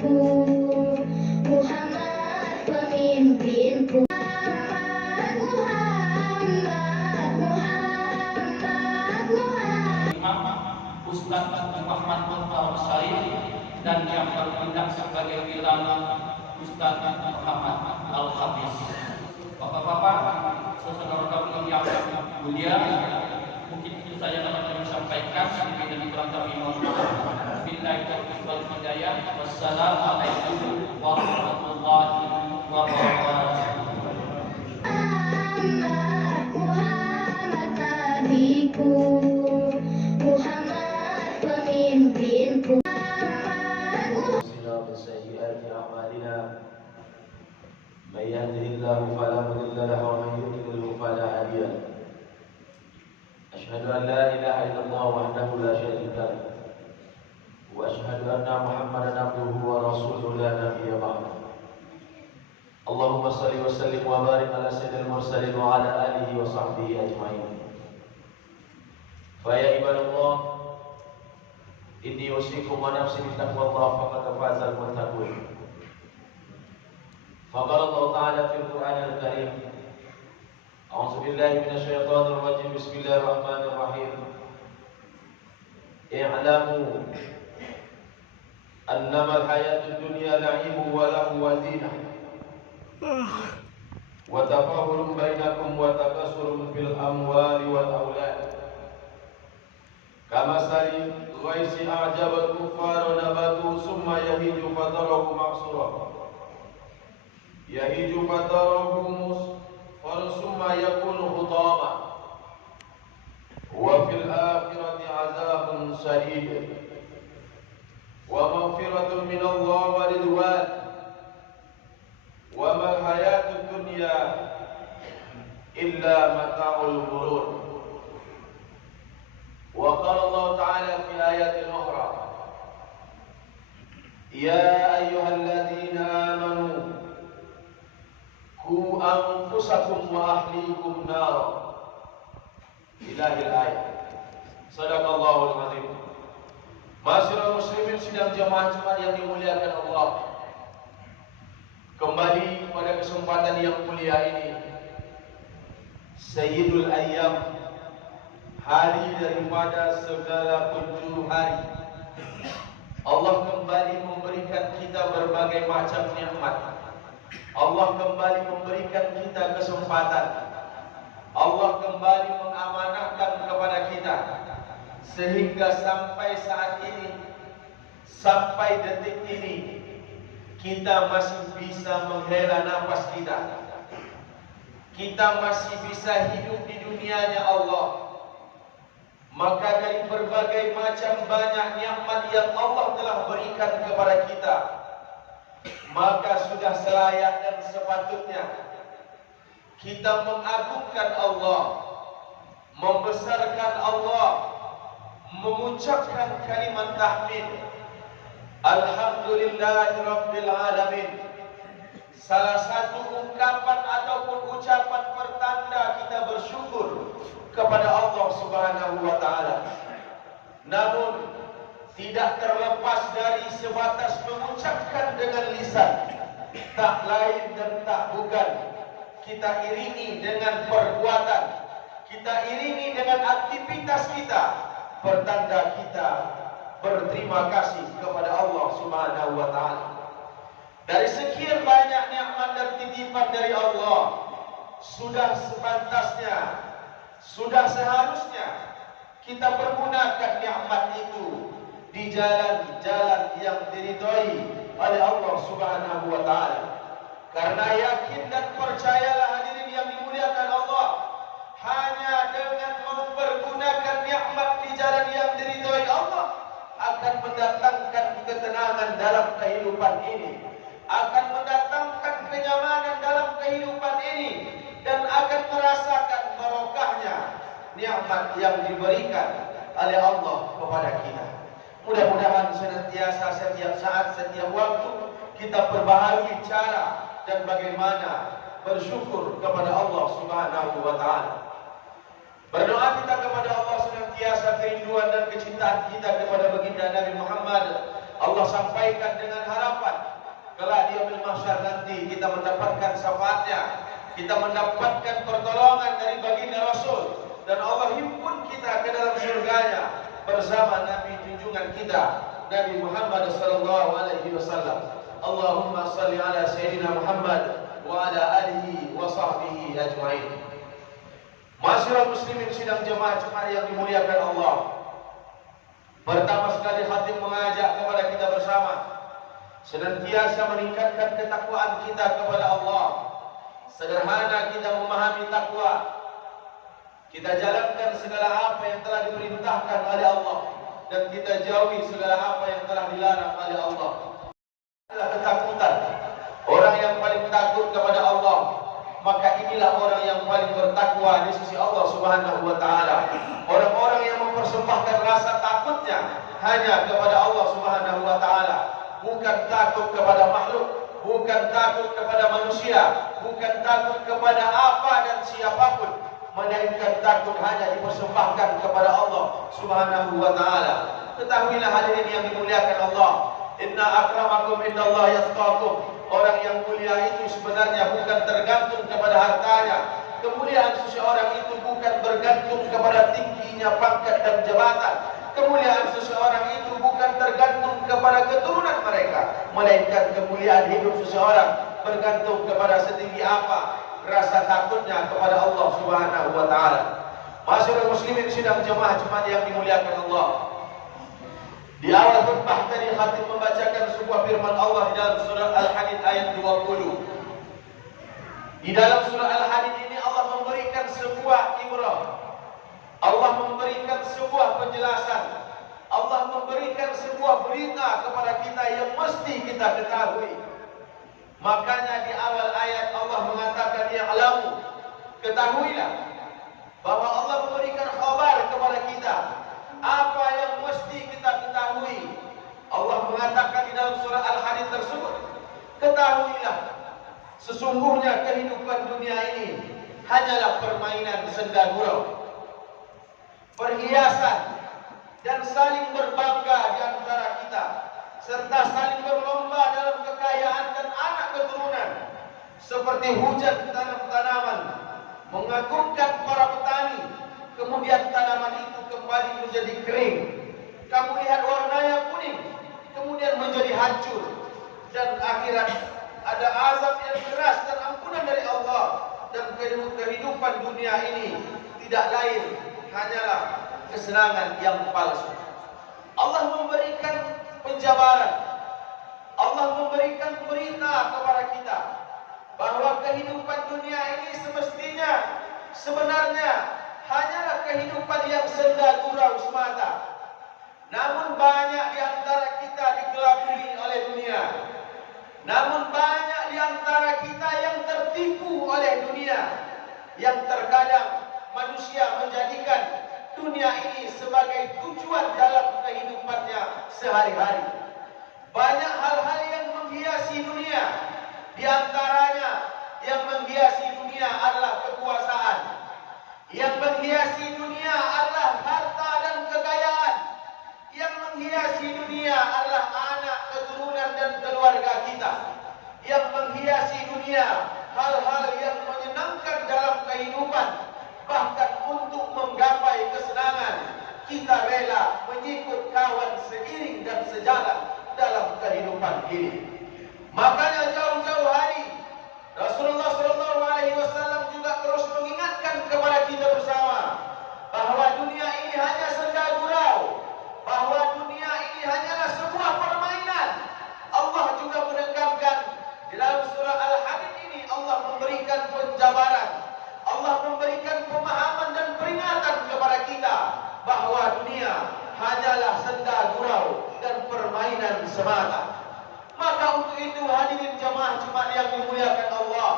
Nabiku Muhammad pemimpinku. Ustaz Muhammad Al-Syarif dan yang bertindak sebagai bilang Ustaz Muhammad Al-Hafiz. Bapak-bapak, saudara-saudara yang mulia, mungkin itu saya dapat sampaikan. Demikian kurang kami mohon maaf. Billahi taufiq wal hidayah. Wassalamualaikum warahmatullahi wabarakatuh. Muhammad nabiku, Muhammad pemimpinku. سيئات أعمالنا من يهده الله فلا مضل له ومن يضلل فلا هادي له. أشهد أن لا إله إلا الله وحده لا شريك له وأشهد أن محمدا عبده ورسوله لا نبي بعده. اللهم صل وسلم وبارك على سيد المرسلين وعلى آله وصحبه أجمعين. فيا عباد الله إني أوصيكم ونفسي بتقوى الله فقد فاز المتقون. فقال الله تعالى في القرآن الكريم: أعوذ بالله من الشيطان الرجيم، بسم الله الرحمن الرحيم. اعلموا أنما الحياة الدنيا لعب ولهو وزينة وتفاخر بينكم وتكاثر في الأموال والأولاد كمثل غيث أعجب الكفار نباته ثم يهيج فتره مقصورا يهيج فتره مصفرا ثم يكون حطاما وفي الآخرة عذاب شديد ومغفرة من الله ورضوان وما الحياة الدنيا إلا متاع الغرور. وقال الله تعالى في آيات أخرى: يا أيها الذين آمنوا قوا أنفسكم وأهليكم نارا إلى الآية. صدق الله العظيم. Masyarakat muslimin sidang jamaah Jumat yang dimuliakan Allah, kembali pada kesempatan yang mulia ini, Sayyidul Ayyam, hari daripada segala penjuru hari, Allah kembali memberikan kita berbagai macam nikmat. Allah kembali memberikan kita kesempatan. Allah kembali mengamanahkan kepada kita, sehingga sampai saat ini, sampai detik ini, kita masih bisa menghela nafas kita. Kita masih bisa hidup di dunianya Allah. Maka dari berbagai macam banyak nikmat yang Allah telah berikan kepada kita, maka sudah selayak dan sepatutnya kita mengagungkan Allah, membesarkan Allah, mengucapkan kalimat tahmid, Alhamdulillahirabbil alamin. Salah satu ungkapan ataupun ucapan pertanda kita bersyukur kepada Allah Subhanahu wa taala. Namun tidak terlepas dari sebatas mengucapkan dengan lisan, tak lain dan tak bukan kita iringi dengan perbuatan, kita iringi dengan aktivitas kita, pertanda kita berterima kasih kepada Allah Subhanahu wa taala. Dari sekian banyak nikmat dan titipan dari Allah, sudah sepantasnya, sudah seharusnya kita pergunakan nikmat itu di jalan-jalan yang diridhai oleh Allah Subhanahu wa taala. Karena yakin dan percayalah hadirin yang dimuliakan Allah, hanya dengan mempergunakan nikmat di jalan yang diridhai Allah akan mendatangkan ketenangan dalam kehidupan ini, akan mendatangkan kenyamanan dalam kehidupan ini, dan akan merasakan barokahnya nikmat yang diberikan oleh Allah kepada kita. Mudah-mudahan senantiasa setiap saat, setiap waktu kita perbaharui cara dan bagaimana bersyukur kepada Allah Subhanahu wa taala. Berdoa kita kepada Allah senantiasa kerinduan dan kecintaan kita kepada baginda Nabi Muhammad Allah sampaikan dengan harapan kelak di yaumil mahsyar nanti kita mendapatkan syafaatnya, kita mendapatkan pertolongan dari baginda Rasul, dan Allah himpun kita ke dalam surganya bersama Nabi junjungan kita Nabi Muhammad sallallahu alaihi wasallam. Allahumma salli ala sayyidina Muhammad wa ala alihi wa sahbihi ajma'in. Masyarakat muslimin sidang jemaah Jumat yang dimuliakan Allah. Pertama sekali khatib mengajak kepada kita bersama senantiasa meningkatkan ketakwaan kita kepada Allah. Sederhana kita memahami takwa, kita jalankan segala apa yang telah diperintahkan oleh Allah, dan kita jauhi segala apa yang telah dilarang oleh Allah. Adalah ketakutan. Orang yang paling takut kepada Allah, maka inilah orang yang paling bertakwa di sisi Allah Subhanahu wa taala. Orang-orang yang mempersembahkan rasa takutnya hanya kepada Allah Subhanahu wa taala, bukan takut kepada makhluk, bukan takut kepada manusia, bukan takut kepada apa dan siapapun, melainkan takut hanya dipersembahkan kepada Allah Subhanahu wa taala. Ketahuilah hadirin yang dimuliakan Allah, inna akramakum indallahi yatqakum. Orang yang mulia itu sebenarnya bukan tergantung kepada hartanya. Kemuliaan seseorang itu bukan bergantung kepada tingginya pangkat dan jabatan. Kemuliaan seseorang itu bukan tergantung kepada keturunan mereka, melainkan kemuliaan hidup seseorang bergantung kepada setinggi apa rasa takutnya kepada Allah Subhanahu wa taala. Masyarakat muslimin sidang jemaah Jumat yang dimuliakan Allah. Di awal khutbah tadi khatib membacakan sebuah firman Allah di dalam surah Al-Hadid ayat 20. Di dalam surah Al-Hadid ini Allah memberikan sebuah ibrah. Allah memberikan sebuah penjelasan. Allah memberikan sebuah berita kepada kita yang mesti kita ketahui. Makanya di awal ayat Allah mengatakan ya'lamu, ketahuilah bahwa Allah memberikan khabar kepada kita apa yang mesti kita ketahui. Allah mengatakan di dalam surah Al-Hadid tersebut, ketahuilah sesungguhnya kehidupan dunia ini hanyalah permainan senda gurau, perhiasan, dan saling berbangga di antara kita, serta saling berlomba dalam kekayaan dan anak keturunan, seperti hujan tanam-tanaman mengagumkan para petani, kemudian tanaman itu kembali menjadi kering. Kamu lihat warnanya kuning, kemudian menjadi hancur, dan akhirat ada azab yang keras dan ampunan dari Allah. Dan kehidupan dunia ini tidak lain hanyalah kesenangan yang palsu. Allah memberikan penjabaran, Allah memberikan berita kepada kita bahwa kehidupan dunia ini semestinya sebenarnya hanyalah kehidupan yang senda gurau semata. Namun banyak di antara kita digelabui oleh dunia. Namun banyak di antara kita yang tertipu oleh dunia, yang terkadang manusia menjadikan dunia ini sebagai tujuan dalam kehidupannya sehari-hari. Banyak hal-hal yang menghiasi dunia. Di antaranya yang menghiasi dunia adalah kekuasaan. Yang menghiasi dunia adalah harta dan kekayaan. Yang menghiasi dunia adalah anak, keturunan dan keluarga kita. Yang menghiasi dunia hal-hal yang menyenangkan dalam kehidupan. Bahkan untuk menggapai kesenangan, kita rela mengikut kawan seiring dan sejalan dalam kehidupan ini. Makanya jauh-jauh hari Rasulullah SAW juga terus mengingatkan kepada kita bersama bahwa dunia ini hanya senda gurau, bahwa dunia ini hanyalah sebuah permainan. Allah juga menekankan di dalam surah Al-Hadid ini, Allah memberikan penjabaran, Allah memberikan pemahaman dan peringatan kepada kita bahwa dunia hanyalah senda gurau dan permainan semata. Maka untuk itu hadirin jemaah Jumat yang dimuliakan Allah,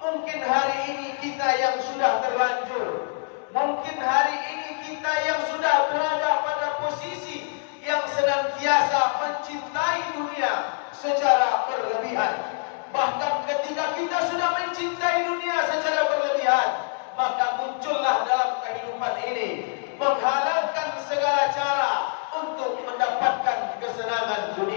mungkin hari ini kita yang sudah terlanjur, mungkin hari ini kita yang sudah berada pada posisi yang senantiasa mencintai dunia secara berlebihan. Bahkan ketika kita sudah mencintai dunia secara berlebihan, maka muncullah dalam kehidupan ini menghalalkan segala cara untuk mendapatkan kesenangan dunia.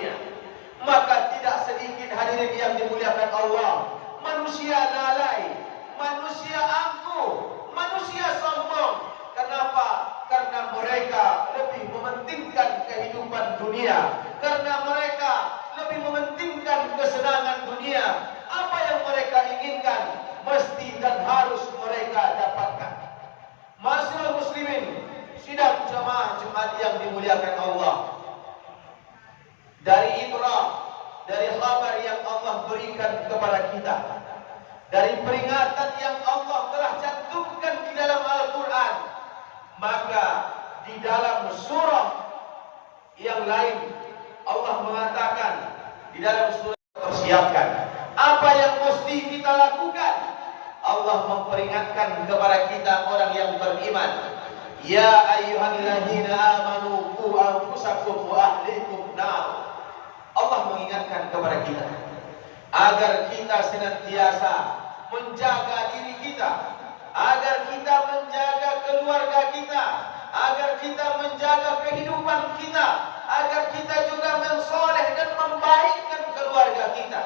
dunia, karena mereka lebih mementingkan kesenangan dunia. Apa yang mereka inginkan mesti dan harus mereka dapatkan. Masyaallah muslimin, sidang jamaah Jumat yang dimuliakan Allah. Dari ibrah, dari khabar yang Allah berikan kepada kita, dari peringatan yang Allah telah cantumkan di dalam Al-Quran, maka di dalam surah yang lain Allah mengatakan, di dalam surah persiapkan apa yang mesti kita lakukan. Allah memperingatkan kepada kita orang yang beriman, ya ayyuhalladzina amanu qu anfusakum wa ahlikum nar. Allah mengingatkan kepada kita agar kita senantiasa menjaga diri kita, agar kita menjaga keluarga kita, agar kita menjaga kehidupan kita, agar kita juga mensoleh dan membaikkan keluarga kita.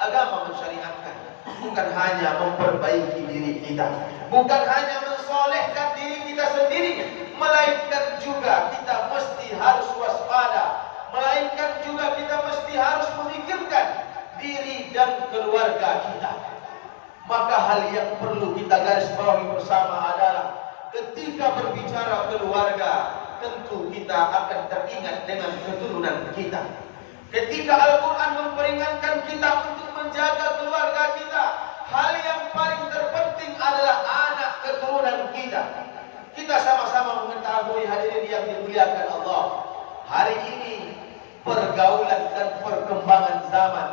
Agama mensyariatkan bukan hanya memperbaiki diri kita, bukan hanya mensolehkan diri kita sendiri, melainkan juga kita mesti harus waspada, melainkan juga kita mesti harus memikirkan diri dan keluarga kita. Maka hal yang perlu kita garis bawahi bersama adalah ketika berbicara keluarga, tentu kita akan teringat dengan keturunan kita. Ketika Al-Quran memperingatkan kita untuk menjaga keluarga kita, hal yang paling terpenting adalah anak keturunan kita. Kita sama-sama mengetahui hadirin yang dimuliakan Allah, hari ini pergaulan dan perkembangan zaman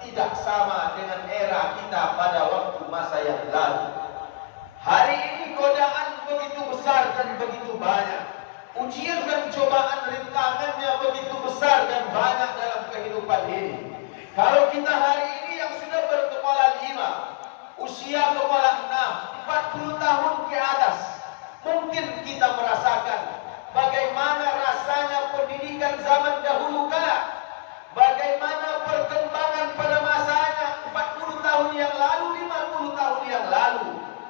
tidak sama dengan era kita pada waktu masa yang lalu. Hari ini godaan begitu besar dan begitu banyak. Ujian dan cobaan rintangannya begitu besar dan banyak dalam kehidupan ini. Kalau kita hari ini yang sudah berkepala 5, usia kepala 6, 40 tahun ke atas, mungkin kita merasakan bagaimana rasanya pendidikan zaman dahulu kala, bagaimana perkembangan pada masanya 40 tahun yang lalu, 50 tahun yang lalu,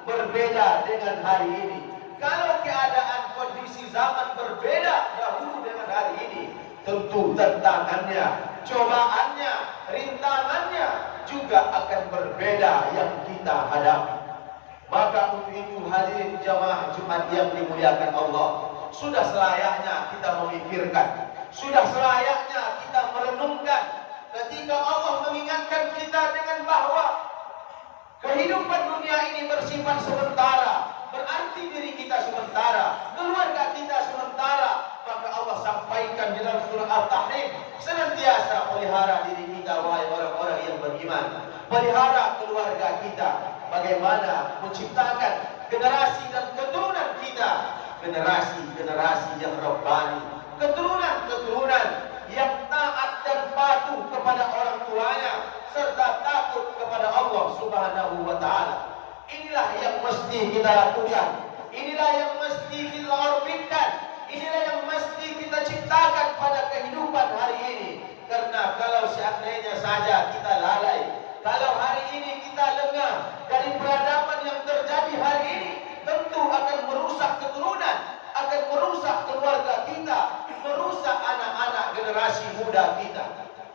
berbeda dengan hari ini. Kalau keadaan kondisi zaman berbeda dahulu dengan hari ini, tentu tantangannya, cobaannya, rintangannya juga akan berbeda yang kita hadapi. Maka untuk itu hadirin jamaah Jumat yang dimuliakan Allah, sudah selayaknya kita memikirkan, sudah selayaknya kita merenungkan ketika Allah mengingatkan kita dengan bahwa kehidupan dunia ini bersifat sementara, berarti diri kita sementara, keluarga kita sementara. Maka Allah sampaikan di dalam surah Al-Tahrim, senantiasa pelihara diri kita wahai orang-orang yang beriman, pelihara keluarga kita. Bagaimana menciptakan generasi dan keturunan kita, generasi-generasi yang rabbani, keturunan-keturunan yang taat dan patuh kepada orang tuanya serta takut kepada Allah Subhanahu wa taala. Inilah yang mesti kita lakukan, inilah yang mesti kita orbitkan, inilah yang mesti kita ciptakan pada kehidupan hari ini. Karena kalau seandainya saja kita lalai, kalau hari ini kita lengah dari peradaban yang terjadi hari ini, tentu akan merusak keturunan, akan merusak keluarga kita, merusak anak-anak generasi muda kita.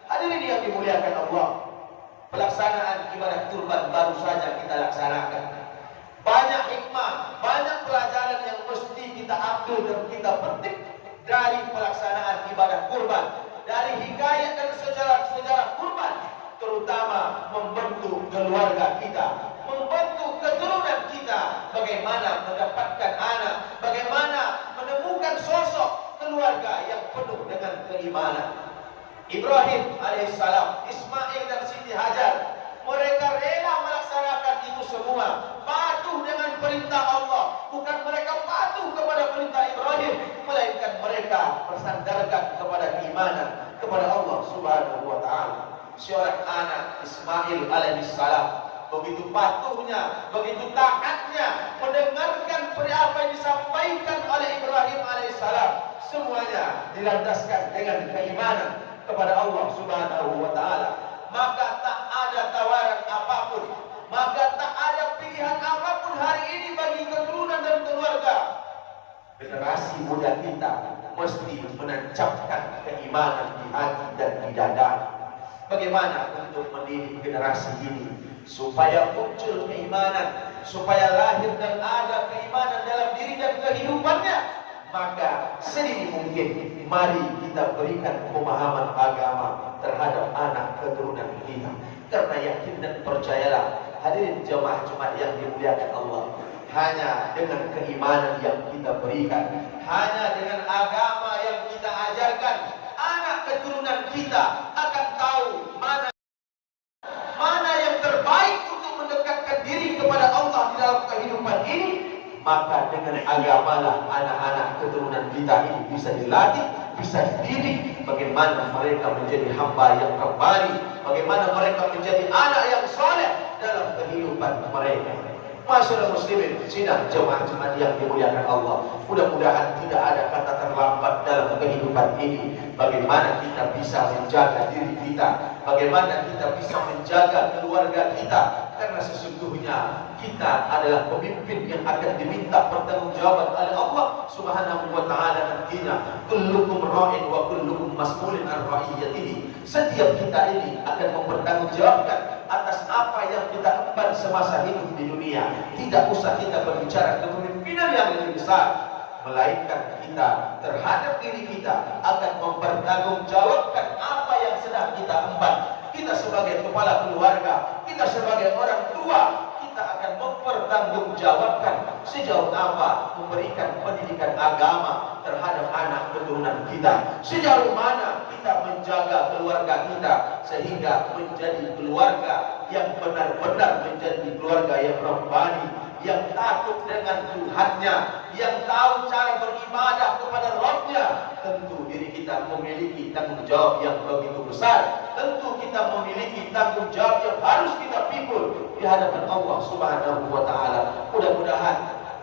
Hadirin yang dimuliakan Allah, pelaksanaan ibadah kurban baru saja kita laksanakan. Banyak hikmah, banyak pelajaran yang mesti kita ambil dan kita petik dari pelaksanaan ibadah kurban, dari hikayat dan sejarah-sejarah kurban, terutama membentuk keluarga kita, membentuk keturunan kita, bagaimana mendapatkan anak, bagaimana menemukan sosok keluarga yang penuh dengan keimanan. Ibrahim alaihissalam, Ismail dan Siti Hajar, mereka rela melaksanakan itu semua, patuh dengan perintah Allah. Bukan mereka patuh kepada perintah Ibrahim, melainkan mereka bersandarkan kepada keimanan kepada Allah Subhanahu wa taala. Seorang anak Ismail alaihissalam begitu patuhnya, begitu taatnya mendengarkan apa yang disampaikan oleh Ibrahim alaihissalam. Semuanya dilandaskan dengan keimanan kepada Allah Subhanahu wa taala. Maka tak ada tawaran apapun, maka tak ada pilihan apapun hari ini bagi keturunan dan keluarga generasi muda kita mesti menancapkan keimanan di hati dan di dada. Bagaimana untuk mendidik generasi ini supaya muncul keimanan, supaya lahir dan ada keimanan dalam diri dan kehidupannya? Maka sedini mungkin mari kita berikan pemahaman agama terhadap anak keturunan kita. Karena yakin dan percayalah hadirin jemaah Jumat yang dimuliakan Allah, hanya dengan keimanan yang kita berikan, hanya dengan agama yang kita ajarkan, anak keturunan kita akan tahu mana yang terbaik untuk mendekatkan diri kepada Allah di dalam kehidupan ini. Maka dengan agamalah anak-anak keturunan kita ini bisa dilatih, bisa dididik, bagaimana mereka menjadi hamba yang kembali, bagaimana mereka menjadi anak yang soleh dalam kehidupan mereka. Masyarakat muslimin, sidang jemaah-jemaah yang dimuliakan Allah, mudah-mudahan tidak ada kata terlambat dalam kehidupan ini. Bagaimana kita bisa menjaga diri kita, bagaimana kita bisa menjaga keluarga kita, karena sesungguhnya kita adalah pemimpin yang akan diminta pertanggungjawaban oleh Allah Subhanahu wa taala nantinya. Kullukum ra'in wa kullukum mas'ulun an ra'iyatihi. Setiap kita ini akan mempertanggungjawabkan atas apa yang kita emban semasa hidup di dunia. Tidak usah kita berbicara kepemimpinan yang lebih besar, melainkan kita terhadap diri kita akan mempertanggungjawabkan apa yang sedang kita emban. Kita sebagai kepala keluarga, kita sebagai orang tua, kita akan mempertanggungjawabkan sejauh apa memberikan pendidikan agama terhadap anak keturunan kita, sejauh mana kita menjaga keluarga kita sehingga menjadi keluarga yang benar-benar menjadi keluarga yang rohani, yang takut dengan Tuhannya, yang tahu cara beribadah kepada Rabb-Nya. Tentu diri kita memiliki tanggung jawab yang begitu besar. Tentu kita memiliki tanggung jawab yang harus kita pikul di hadapan Allah Subhanahu wa taala. Mudah-mudahan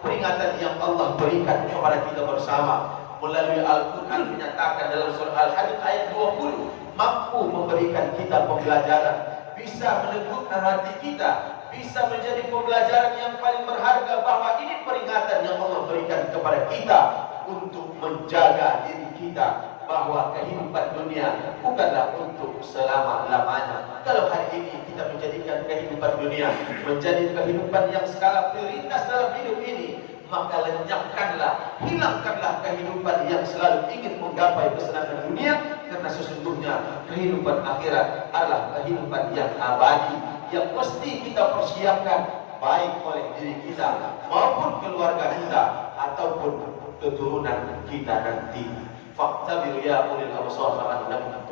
peringatan yang Allah berikan kepada kita bersama melalui Al-Qur'an menyatakan dalam surah Al-Hadid ayat 20 mampu memberikan kita pembelajaran, bisa meneguhkan hati kita, bisa menjadi pembelajaran yang paling berharga bahwa ini peringatan yang Allah berikan kepada kita untuk menjaga diri kita, bahwa kehidupan dunia bukanlah untuk selama-lamanya. Kalau hari ini kita menjadikan kehidupan dunia menjadi kehidupan yang skala prioritas dalam hidup ini, maka lenyapkanlah, hilangkanlah kehidupan yang selalu ingin menggapai kesenangan dunia, karena sesungguhnya kehidupan akhirat adalah kehidupan yang abadi, yang mesti kita persiapkan baik oleh diri kita maupun keluarga kita ataupun keturunan kita nanti. Faktabiru ya ulil absar la'allakum